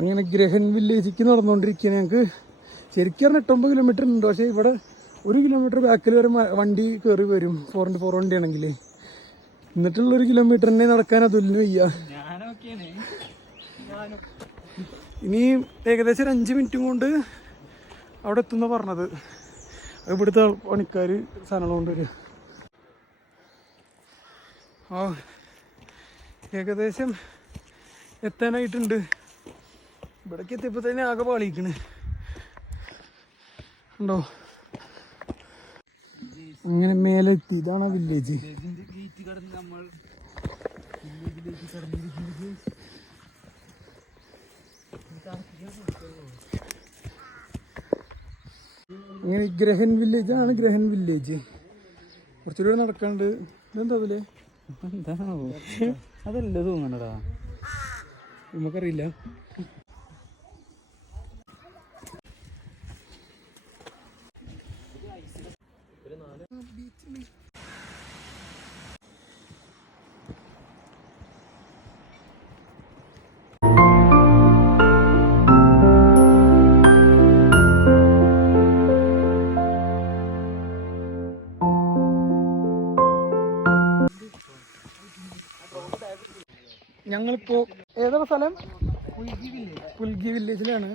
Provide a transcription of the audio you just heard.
അങ്ങനെ ഗ്രഹൻ വില്ലേജിലേക്ക് നടന്നുകൊണ്ടിരിക്കുകയാണ്. ഞങ്ങൾക്ക് ശരിക്കും പറഞ്ഞാൽ 8-9 കിലോമീറ്റർ ഉണ്ട്. പക്ഷേ ഇവിടെ 1 കിലോമീറ്റർ ബാക്കിൽ വരെ വണ്ടി കയറി വരും 4x4 വണ്ടി ആണെങ്കിൽ. എന്നിട്ടുള്ള 1 കിലോമീറ്റർ തന്നെ നടക്കാൻ അതുല്യ വയ്യ. ഇനി ഏകദേശം ഒരു 5 മിനിറ്റും കൊണ്ട് അവിടെ എത്തുന്ന പറഞ്ഞത്. ഇവിടുത്തെ പണിക്കാർ സാധനങ്ങൾ കൊണ്ടുവരിക. ഏകദേശം എത്താനായിട്ടുണ്ട്. ഇവിടേക്ക് എത്തിയപ്പോൾ തന്നെ ആകെ പാളിക്കണ് ഉണ്ടോ. അങ്ങനെ മേലെ എത്തി. ഇതാണ് വില്ലേജ്. അങ്ങനെ ഗ്രഹൻ വില്ലേജ് ആണ്. ഗ്രഹൻ വില്ലേജ് കുറച്ചുകൂടെ നടക്കാണ്ട്. ഇതെന്താ അതിലെ അതല്ല തോന്നണടാ, നമുക്കറിയില്ല. ഞങ്ങളിപ്പോ ഏതാണ് സ്ഥലം? പുൽഗി വില്ലേജിലാണ്.